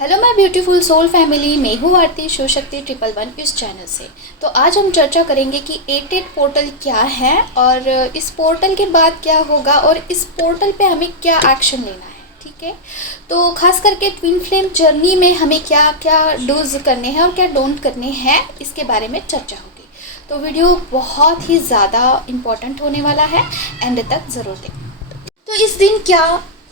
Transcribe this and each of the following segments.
Hello my beautiful soul family, मैं हूँ आरती शिव शक्ति 111 इस चैनल से। तो आज हम चर्चा करेंगे कि 88 पोर्टल क्या है और इस पोर्टल के बाद क्या होगा और इस पोर्टल पे हमें क्या एक्शन लेना है। ठीक है, तो खास करके ट्विन फ्लेम जर्नी में हमें क्या क्या डूज करने हैं और क्या डोंट करने हैं, इसके बारे में चर्चा होगी। तो वीडियो बहुत ही ज़्यादा इम्पोर्टेंट होने वाला है, एंड तक ज़रूर देखें। तो इस दिन क्या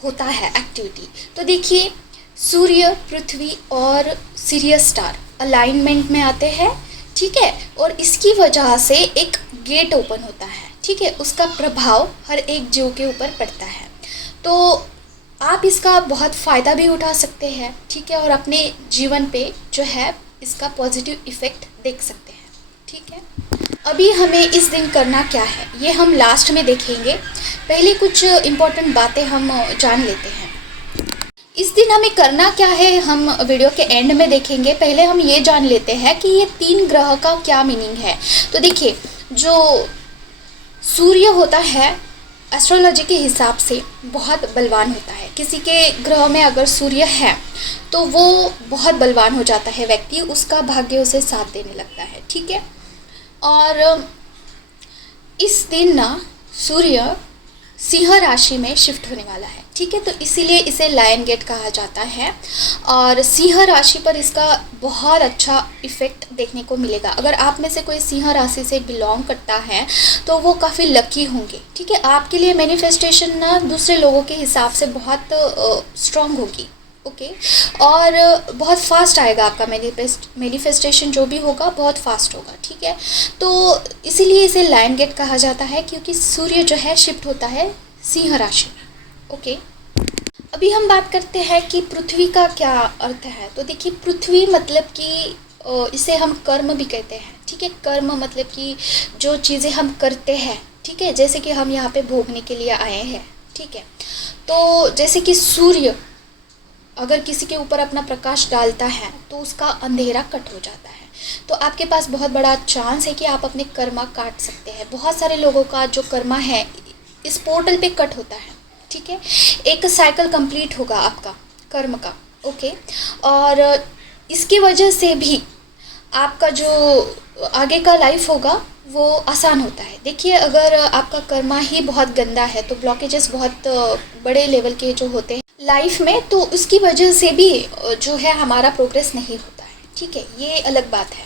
होता है एक्टिविटी, तो देखिए सूर्य, पृथ्वी और सिरियस स्टार अलाइनमेंट में आते हैं। ठीक है, और इसकी वजह से एक गेट ओपन होता है। ठीक है, उसका प्रभाव हर एक जीव के ऊपर पड़ता है। तो आप इसका बहुत फ़ायदा भी उठा सकते हैं। ठीक है, और अपने जीवन पे जो है इसका पॉजिटिव इफ़ेक्ट देख सकते हैं। ठीक है, अभी हमें इस दिन करना क्या है ये हम लास्ट में देखेंगे। पहले कुछ इम्पोर्टेंट बातें हम जान लेते हैं। इस दिन हमें करना क्या है हम वीडियो के एंड में देखेंगे। पहले हम ये जान लेते हैं कि ये 3 ग्रह का क्या मीनिंग है। तो देखिए, जो सूर्य होता है एस्ट्रोलॉजी के हिसाब से बहुत बलवान होता है। किसी के ग्रह में अगर सूर्य है तो वो बहुत बलवान हो जाता है व्यक्ति, उसका भाग्य उसे साथ देने लगता है। ठीक है, और इस दिन ना सूर्य सिंह राशि में शिफ्ट होने वाला है। ठीक है, तो इसीलिए इसे लायन गेट कहा जाता है और सिंह राशि पर इसका बहुत अच्छा इफ़ेक्ट देखने को मिलेगा। अगर आप में से कोई सिंह राशि से बिलोंग करता है तो वो काफ़ी लकी होंगे। ठीक है, आपके लिए मैनिफेस्टेशन ना दूसरे लोगों के हिसाब से बहुत स्ट्रॉन्ग होगी। ओके, और बहुत फास्ट आएगा आपका मैनिफेस्टेशन, जो भी होगा बहुत फास्ट होगा। ठीक है, तो इसीलिए इसे लायन गेट कहा जाता है क्योंकि सूर्य जो है शिफ्ट होता है सिंह राशि में। ओके, अभी हम बात करते हैं कि पृथ्वी का क्या अर्थ है। तो देखिए, पृथ्वी मतलब कि इसे हम कर्म भी कहते हैं। ठीक है, कर्म मतलब कि जो चीज़ें हम करते हैं। ठीक है, जैसे कि हम यहाँ पे भोगने के लिए आए हैं। ठीक है, तो जैसे कि सूर्य अगर किसी के ऊपर अपना प्रकाश डालता है तो उसका अंधेरा कट हो जाता है। तो आपके पास बहुत बड़ा चांस है कि आप अपने कर्मा काट सकते हैं। बहुत सारे लोगों का जो कर्मा है इस पोर्टल पे कट होता है। ठीक है, एक साइकिल कंप्लीट होगा आपका कर्म का। ओके, और इसकी वजह से भी आपका जो आगे का लाइफ होगा वो आसान होता है। देखिए, अगर आपका कर्मा ही बहुत गंदा है तो ब्लॉकेजेस बहुत बड़े लेवल के जो होते हैं लाइफ में, तो उसकी वजह से भी जो है हमारा प्रोग्रेस नहीं होता है। ठीक है, ये अलग बात है।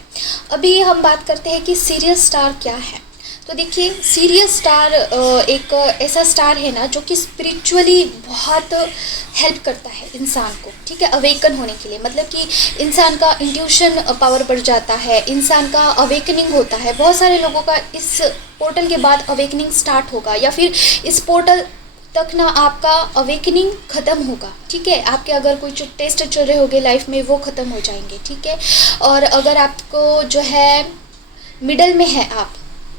अभी हम बात करते हैं कि सीरियस स्टार क्या है। तो देखिए, सीरियस स्टार एक ऐसा स्टार है ना जो कि स्पिरिचुअली बहुत हेल्प करता है इंसान को। ठीक है, अवेकन होने के लिए, मतलब कि इंसान का इंट्यूशन पावर बढ़ जाता है, इंसान का अवेकनिंग होता है। बहुत सारे लोगों का इस पोर्टल के बाद अवेकनिंग स्टार्ट होगा या फिर इस पोर्टल तक ना आपका अवेकनिंग ख़त्म होगा। ठीक है, आपके अगर कोई जो टेस्ट चल रहे होंगे लाइफ में वो ख़त्म हो जाएंगे। ठीक है, और अगर आपको जो है मिडल में है आप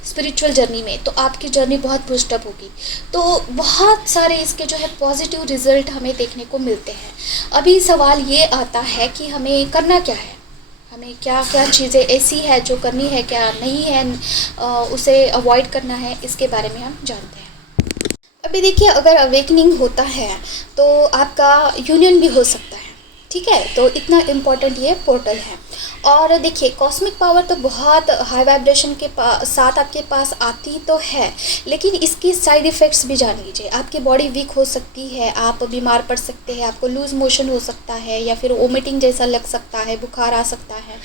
स्पिरिचुअल जर्नी में, तो आपकी जर्नी बहुत बूस्टअप होगी। तो बहुत सारे इसके जो है पॉजिटिव रिजल्ट हमें देखने को मिलते हैं। अभी सवाल ये आता है कि हमें करना क्या है, हमें क्या क्या चीज़ें ऐसी है जो करनी है, क्या नहीं है, उसे अवॉइड करना है, इसके बारे में हम जानते हैं। अभी देखिए, अगर अवेकनिंग होता है तो आपका यूनियन भी हो सकता है। ठीक है, तो इतना इम्पोर्टेंट ये पोर्टल है। और देखिए, कॉस्मिक पावर तो बहुत हाई वाइब्रेशन के साथ आपके पास आती तो है, लेकिन इसकी साइड इफ़ेक्ट्स भी जान लीजिए। आपकी बॉडी वीक हो सकती है, आप बीमार पड़ सकते हैं, आपको लूज़ मोशन हो सकता है या फिर वोमिटिंग जैसा लग सकता है, बुखार आ सकता है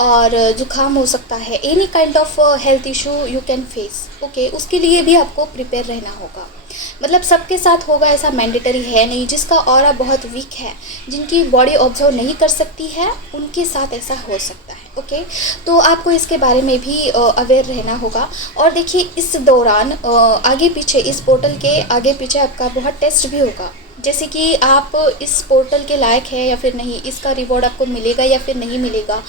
और जुकाम हो सकता है। Any kind of health issue you can face. Okay, उसके लिए भी आपको प्रिपेयर रहना होगा। मतलब सबके साथ होगा ऐसा मैंडेटरी है नहीं। जिसका ऑरा बहुत वीक है, जिनकी बॉडी ऑब्जर्व नहीं कर सकती है, उनके साथ ऐसा हो सकता है। ओके, तो आपको इसके बारे में भी अवेयर रहना होगा। और देखिए, इस दौरान आगे पीछे इस पोर्टल के आगे पीछे आपका बहुत टेस्ट भी होगा, जैसे कि आप इस पोर्टल के लायक है या फिर नहीं, इसका रिवॉर्ड आपको मिलेगा या फिर नहीं मिलेगा।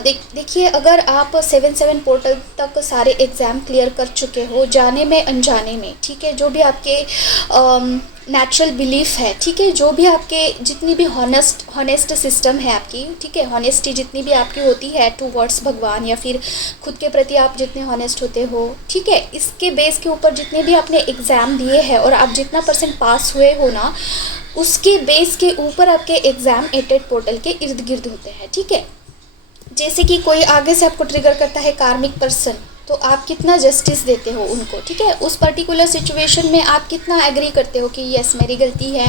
देखिए, अगर आप 7 पोर्टल तक सारे एग्ज़ाम क्लियर कर चुके हो जाने में अनजाने में, ठीक है, जो भी आपके नेचुरल बिलीफ है, ठीक है। जो भी आपके जितनी भी हॉनेस्ट सिस्टम है आपकी, ठीक है, हॉनेस्टी जितनी भी आपकी होती है टूवर्ड्स भगवान या फिर खुद के प्रति आप जितने हॉनेस्ट होते हो, ठीक है, इसके बेस के ऊपर जितने भी आपने एग्ज़ाम दिए हैं और आप जितना % पास हुए हो ना, उसके बेस के ऊपर आपके एग्ज़ाम एटेड पोर्टल के इर्द गिर्द होते हैं, ठीक है। जैसे कि कोई आगे से आपको ट्रिगर करता है कार्मिक पर्सन, तो आप कितना जस्टिस देते हो उनको, ठीक है। उस पर्टिकुलर सिचुएशन में आप कितना एग्री करते हो कि यस मेरी गलती है,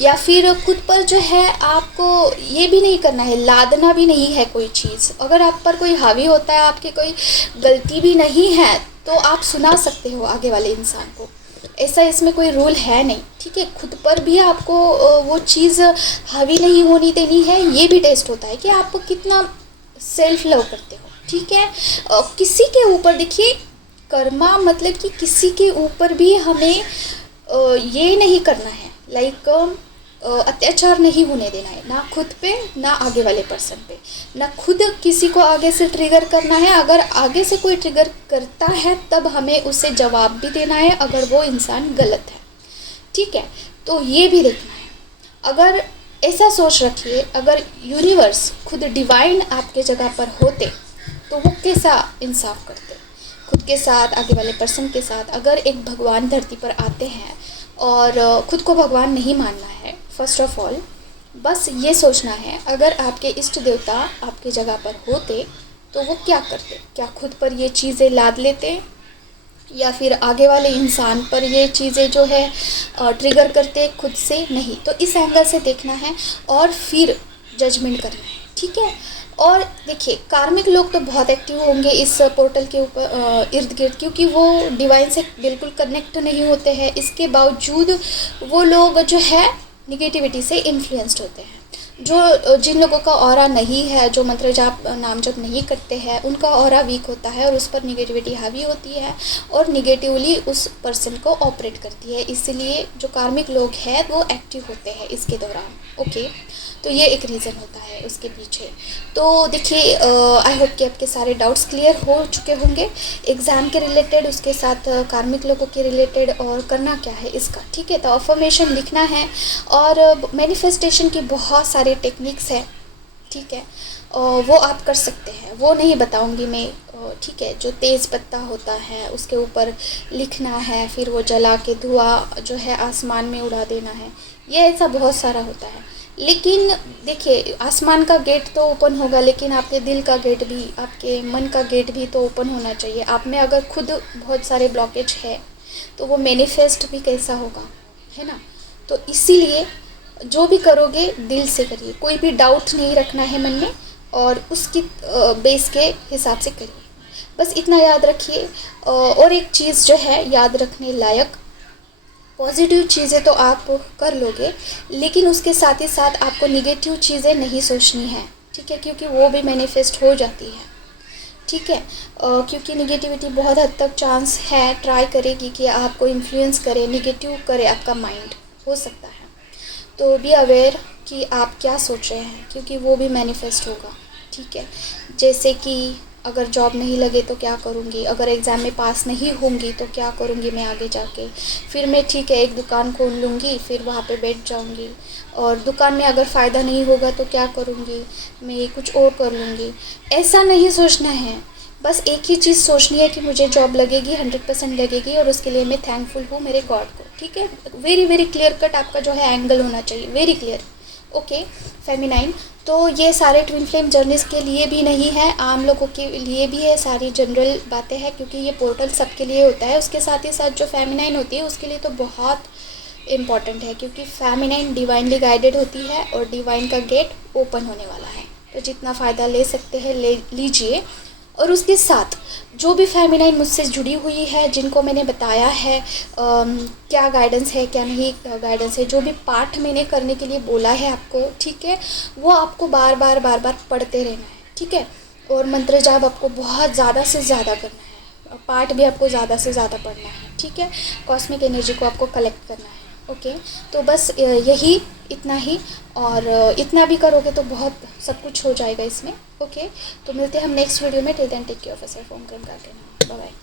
या फिर खुद पर जो है आपको ये भी नहीं करना है, लादना भी नहीं है कोई चीज़। अगर आप पर कोई हावी होता है, आपकी कोई गलती भी नहीं है, तो आप सुना सकते हो आगे वाले इंसान को। ऐसा इसमें कोई रूल है नहीं, ठीक है। खुद पर भी आपको वो चीज़ हावी नहीं होनी देनी है। ये भी टेस्ट होता है कि आप कितना सेल्फ लव करते हो, ठीक है। किसी के ऊपर देखिए, कर्मा मतलब कि किसी के ऊपर भी हमें ये नहीं करना है, लाइक अत्याचार नहीं होने देना है, ना खुद पे ना आगे वाले पर्सन पे, ना खुद किसी को आगे से ट्रिगर करना है। अगर आगे से कोई ट्रिगर करता है तब हमें उसे जवाब भी देना है अगर वो इंसान गलत है, ठीक है। तो ये भी देखना है। अगर ऐसा सोच रखिए, अगर यूनिवर्स खुद डिवाइन आपके जगह पर होते तो वो कैसा इंसाफ करते खुद के साथ, आगे वाले पर्सन के साथ। अगर एक भगवान धरती पर आते हैं और खुद को भगवान नहीं मानना है, फर्स्ट ऑफ ऑल बस ये सोचना है, अगर आपके इष्ट देवता आपके जगह पर होते तो वो क्या करते। क्या खुद पर ये चीज़ें लाद लेते या फिर आगे वाले इंसान पर ये चीज़ें जो है ट्रिगर करते खुद से? नहीं। तो इस एंगल से देखना है और फिर जजमेंट करना है, ठीक है। और देखिए, कार्मिक लोग तो बहुत एक्टिव होंगे इस पोर्टल के ऊपर इर्द गिर्द, क्योंकि वो डिवाइन से बिल्कुल कनेक्ट नहीं होते हैं। इसके बावजूद वो लोग जो है निगेटिविटी से इन्फ्लुएंस्ड होते हैं। जिन लोगों का ऑरा नहीं है, जो मंत्र जाप नाम जप नहीं करते हैं, उनका ऑरा वीक होता है और उस पर निगेटिविटी हावी होती है और निगेटिवली उस पर्सन को ऑपरेट करती है। इसलिए जो कार्मिक लोग हैं वो एक्टिव होते हैं इसके दौरान, ओके। तो ये एक रीज़न होता है उसके पीछे। तो देखिए, आई होप कि आपके सारे डाउट्स क्लियर हो चुके होंगे एग्ज़ाम के रिलेटेड, उसके साथ कार्मिक लोगों के रिलेटेड, और करना क्या है इसका, ठीक है। तो अफर्मेशन लिखना है और मैनिफेस्टेशन की बहुत सारे टेक्निक्स हैं, ठीक है, वो आप कर सकते हैं। वो नहीं बताऊंगी मैं, ठीक है। जो तेज़ पत्ता होता है उसके ऊपर लिखना है, फिर वो जला के धुआं जो है आसमान में उड़ा देना है, ये ऐसा बहुत सारा होता है। लेकिन देखिए, आसमान का गेट तो ओपन होगा, लेकिन आपके दिल का गेट भी, आपके मन का गेट भी तो ओपन होना चाहिए। आप में अगर खुद बहुत सारे ब्लॉकेज है तो वो मैनिफेस्ट भी कैसा होगा, है ना। तो इसीलिए जो भी करोगे दिल से करिए, कोई भी डाउट नहीं रखना है मन में, और उसकी बेस के हिसाब से करिए। बस इतना याद रखिए। और एक चीज़ जो है याद रखने लायक, पॉजिटिव चीज़ें तो आप कर लोगे, लेकिन उसके साथ ही साथ आपको निगेटिव चीज़ें नहीं सोचनी है, ठीक है, क्योंकि वो भी मैनिफेस्ट हो जाती है, ठीक है। क्योंकि निगेटिविटी बहुत हद तक चांस है, ट्राई करेगी कि आपको इन्फ्लुएंस करे, निगेटिव करे आपका माइंड, हो सकता है। तो बी अवेयर कि आप क्या सोच रहे हैं, क्योंकि वो भी मैनिफेस्ट होगा, ठीक है। जैसे कि अगर जॉब नहीं लगे तो क्या करूँगी, अगर एग्ज़ाम में पास नहीं होंगी तो क्या करूँगी मैं आगे जाके, फिर मैं, ठीक है, एक दुकान खोल लूँगी, फिर वहाँ पे बैठ जाऊँगी, और दुकान में अगर फ़ायदा नहीं होगा तो क्या करूँगी, मैं कुछ और कर लूँगी। ऐसा नहीं सोचना है। बस एक ही चीज़ सोचनी है कि मुझे जॉब लगेगी, 100% लगेगी, और उसके लिए मैं थैंकफुल हूँ मेरे गॉड को, ठीक है। वेरी वेरी क्लियर कट आपका जो है एंगल होना चाहिए, वेरी क्लियर, ओके। फेमिनाइन, तो ये सारे ट्विन फ्लेम जर्नीज़ के लिए भी नहीं है, आम लोगों के लिए भी है, सारी जनरल बातें हैं, क्योंकि ये पोर्टल सबके लिए होता है। उसके साथ ही साथ जो फेमिनाइन होती है उसके लिए तो बहुत इम्पॉर्टेंट है, क्योंकि फेमिनाइन डिवाइनली गाइडेड होती है और डिवाइन का गेट ओपन होने वाला है। तो जितना फ़ायदा ले सकते हैं ले लीजिए। और उसके साथ जो भी फेमिनाइन मुझसे जुड़ी हुई है, जिनको मैंने बताया है क्या गाइडेंस है क्या नहीं गाइडेंस है, जो भी पाठ मैंने करने के लिए बोला है आपको, ठीक है, वो आपको बार बार पढ़ते रहना है, ठीक है। और मंत्र जाप आपको बहुत ज़्यादा से ज़्यादा करना है, पाठ भी आपको ज़्यादा से ज़्यादा पढ़ना है, ठीक है। कॉस्मिक एनर्जी को आपको कलेक्ट करना है, ओके। तो बस यही इतना ही, और इतना भी करोगे तो बहुत सब कुछ हो जाएगा इसमें, ओके। तो मिलते हैं हम नेक्स्ट वीडियो में। Till then take care of yourself. Om Ganga के नाम, बाय बाय।